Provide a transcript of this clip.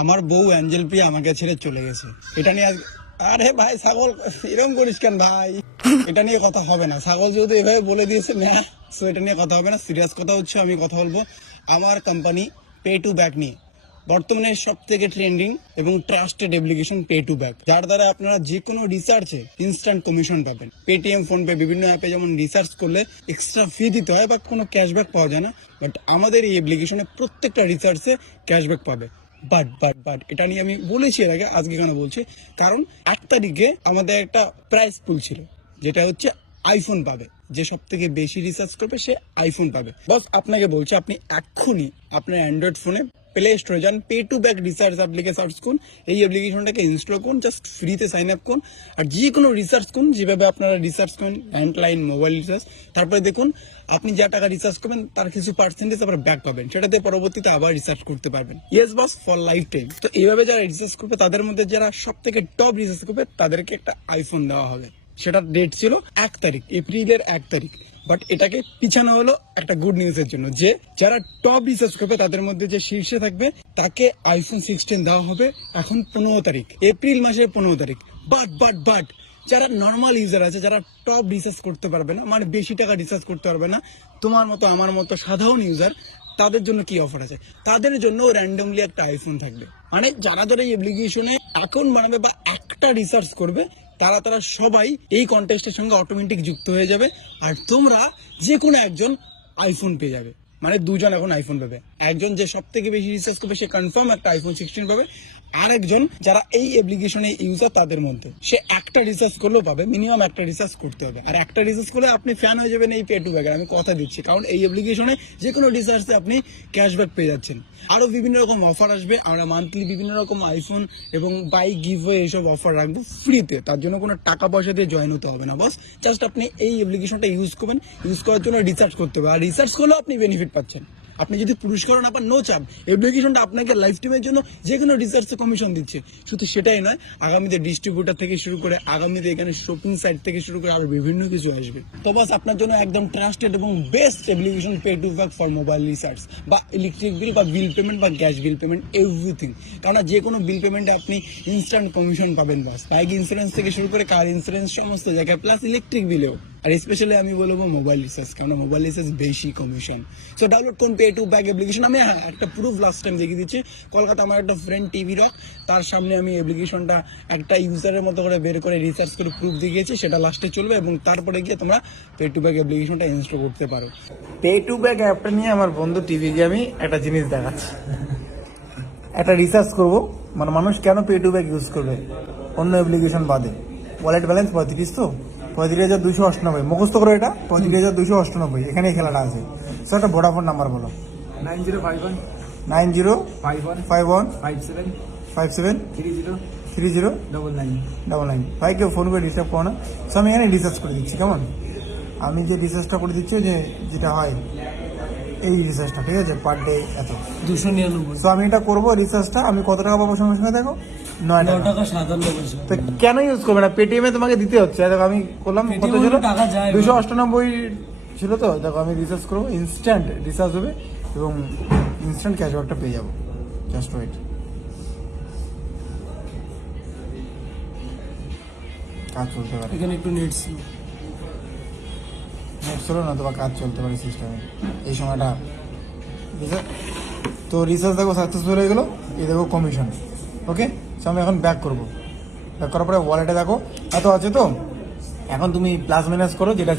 আমার বউ অ্যাঞ্জেল প্রিয়া আমাকে ছেড়ে চলে গেছে। এটা নিয়ে আরে ভাই ছাগল এরকম করিস কেন ভাই? এটা নিয়ে কথা হবে না। ছাগল যেহেতু এভাবে বলে দিয়েছে না, সো এটা নিয়ে কথা হবে না। সিরিয়াস কথা হচ্ছে, আমি কথা বলবো আমার কোম্পানি পে টু ব্যাক নিয়ে। বর্তমানে সব থেকে ট্রেন্ডিং এবং trusted application pay to back, যার দ্বারা আপনারা যে কোনো রিসার্চে ইনস্ট্যান্ট কমিশন পাবেন। পেটিএম, ফোনপে, বিভিন্ন অ্যাপে যেমন রিসার্চ করলে এক্সট্রা ফি দিতে হয় বা কোনো ক্যাশব্যাক পাওয়া যায় না, বাট আমাদের এই অ্যাপ্লিকেশনে প্রত্যেকটা রিসার্চে ক্যাশব্যাক পাবে। বাট এটা নিয়ে আমি বলেছি এর আগে, আজকে কেন বলছি, কারণ 1 তারিখে আমাদের একটা প্রাইস পুল ছিল, যেটা হচ্ছে আইফোন পাবে। যে সব থেকে বেশি রিসার্চ করবে সে আইফোন পাবে। বস আপনাকে বলছি, আপনি এক্ষুনি আপনার অ্যান্ড্রয়েড ফোনে প্লে স্টোরে যান, pay to back research application search করুন, এই অ্যাপ্লিকেশনটাকে ইনস্টল করুন, জাস্ট ফ্রিতে সাইন আপ করুন, আর যে কোনো রিসার্চ করুন যেভাবে আপনারা রিসার্চ করেন, ল্যান্ডলাইন, মোবাইল রিসার্চ। তারপরে দেখুন আপনি যা টাকা রিসার্চ করবেন তার কিছু পার্সেন্টেজ আবার ব্যাক পাবেন, সেটাতে পরবর্তীতে আবার রিসার্চ করতে পারবেন। Yes boss, for life time. তো এইভাবে যারা রিসার্চ করবে তাদের মধ্যে যারা সব থেকে টপ রিসার্চ করবে তাদেরকে একটা আইফোন দেওয়া হবে। সেটার ডেট ছিল 1 তারিখ, এপ্রিলের 1 তারিখ। বাট এটাকে পিছানো হলো একটা গুড নিউজের জন্য, যে যারা টপ রিসার্চ করবে তাদের মধ্যে যে শীর্ষে থাকবে তাকে আইফোন 16 দেওয়া হবে এখন 15 তারিখ, এপ্রিল মাসের 15 তারিখ। বাট যারা নর্মাল ইউজার আছে, যারা টপ রিসার্চ করতে পারবে না, মানে বেশি টাকা রিসার্চ করতে পারবে না, তোমার মতো আমার মতো সাধারণ ইউজার, তাদের জন্য কি অফার আছে? তাদের জন্য র্যান্ডমলি একটা আইফোন থাকবে। মানে যারা যারা এই অ্যাপ্লিকেশনে অ্যাকাউন্ট বানাবে বা একটা রিসার্চ করবে, তারা সবাই এই কন্টেস্টের সঙ্গে অটোমেটিক যুক্ত হয়ে যাবে, আর তোমরা যে কোনো একজন আইফোন পেয়ে যাবে। মানে দুজন এখন আইফোন পাবে। একজন যে সব থেকে বেশি রিসার্চ করবে সে কনফার্ম একটা আইফোন 16 পাবে, আরেকজন যারা এই অ্যাপ্লিকেশনে ইউজার তাদের মধ্যে সে একটা রিসার্চ করলেও পাবে। মিনিমাম একটা রিসার্চ করতে হবে, আর একটা রিসার্চ করলে আপনি ফ্যান হয়ে যাবেন এই পে টু ব্যাগের, আমি কথা দিচ্ছি। কারণ এই অ্যাপ্লিকেশনে যে কোনো রিসার্চে আপনি ক্যাশব্যাক পেয়ে যাচ্ছেন। আরো বিভিন্ন রকম অফার আসবে, আমরা মান্থলি বিভিন্ন রকম আইফোন এবং বাইক গিভওয়ে এইসব অফার রাখবো ফ্রিতে। তার জন্য কোনো টাকা পয়সা দিয়ে জয়েন হতে হবে না বস, জাস্ট আপনি এই অ্যাপ্লিকেশনটা ইউজ করবেন। ইউজ করার জন্য রিসার্চ করতে হবে, আর রিসার্চ করলেও আপনি বেনিফিট পাচ্ছেন। আপনি যদি পুরস্কার না পান, নো চাপ, অ্যাপ্লিকেশনটা আপনাকে লাইফ টাইমের জন্য যে কোনো রিসার্চে কমিশন দিচ্ছে। শুধু সেটাই নয়, আগামীতে ডিস্ট্রিবিউটার থেকে শুরু করে, আগামীতে এখানে শপিং সাইট থেকে শুরু করে আরো বিভিন্ন কিছু আসবে। তো বাস আপনার জন্য একদম ট্রাস্টেড এবং best application pay to back for mobile research বা ইলেকট্রিক বিল বা বিল পেমেন্ট বা গ্যাস বিল পেমেন্ট, এভরিথিং। কারণ যে কোনো বিল পেমেন্টে আপনি ইনস্ট্যান্ট কমিশন পাবেন বাস, বাইক ইন্স্যুরেন্স থেকে শুরু করে কার ইন্স্যুরেন্স সমস্ত জায়গায়, প্লাস ইলেকট্রিক বিলেও। আর স্পেশালি আমি বলবো মোবাইল রিসার্চ, কারণ মোবাইল রিসার্চ বেশি কমিশন। সো ডাউনলোড করুন পে টু ব্যাক অ্যাপ্লিকেশন। আমি একটা প্রুফ লাস্ট টাইম দেখিয়ে দিচ্ছি। কলকাতা আমার একটা ফ্রেন্ড টিভি রক, তার সামনে আমি অ্যাপ্লিকেশনটা একটা ইউজারের মতো করে বের করে রিসার্চ করে প্রুফ দেখিয়েছি, সেটা লাস্টে চলবে এবং তারপরে গিয়ে তোমরা পে টু ব্যাক অ্যাপ্লিকেশনটা ইনস্টল করতে পারো। পে টু ব্যাক অ্যাপটা নিয়ে আমার বন্ধু টিভিকে আমি একটা জিনিস দেখাচ্ছি। একটা রিসার্চ করব, মানে মানুষ কেন পে টু ব্যাক ইউজ করবে অন্য অ্যাপ্লিকেশন বাদে। ওয়ালেট ব্যালেন্স 35, তো 35,298 মুখস্থ করে, এটা 35,298, এখানে খেলাটা আছে। স্যার একটা ভোডাফোন নাম্বার বলো। 9051 51 57 57 30 99 99। ভাই কেউ ফোন করে ডিস্টার্ব করো না। সো আমি এখানে রিসার্চ করে দিচ্ছি, কেমন? আমি যে রিসার্চটা করে দিচ্ছি, যেটা হয় এই রিসার্চটা, ঠিক আছে, পার ডে এত 299। সো আমি এটা করবো রিসার্চটা। আমি কত টাকা পাবো সঙ্গে সঙ্গে? দেখো 9 টাকা। 57 পয়সা। তো কেন ইউজ করবে না? পেটিএম এ তোমাকে দিতে হচ্ছে। দেখো আমি করলাম, কত ছিল? টাকা যায় 298 ছিল। তো দেখো আমি রিসার্চ করবো, ইনস্ট্যান্ট রিসার্চ হবে এবং ইনস্ট্যান্ট ক্যাশব্যাকটা পেয়ে যাবো। জাস্ট ওয়েট, কাজ চলতে পারে। এখানে একটু নেট ছিল। নেট ছিল না তো, বা কাজ চলতে পারে সিস্টেমে এই সময়টা। তো রিসার্চ দেখো সাকসেসফুল হয়ে গেলো। এই দেখো কমিশন। ওকে, সো আমি এখন ব্যাক করবো। ব্যাক করার পরে ওয়ালেটে দেখো এত আছে। তো এখন তুমি প্লাস মাইনাস করো, যেটা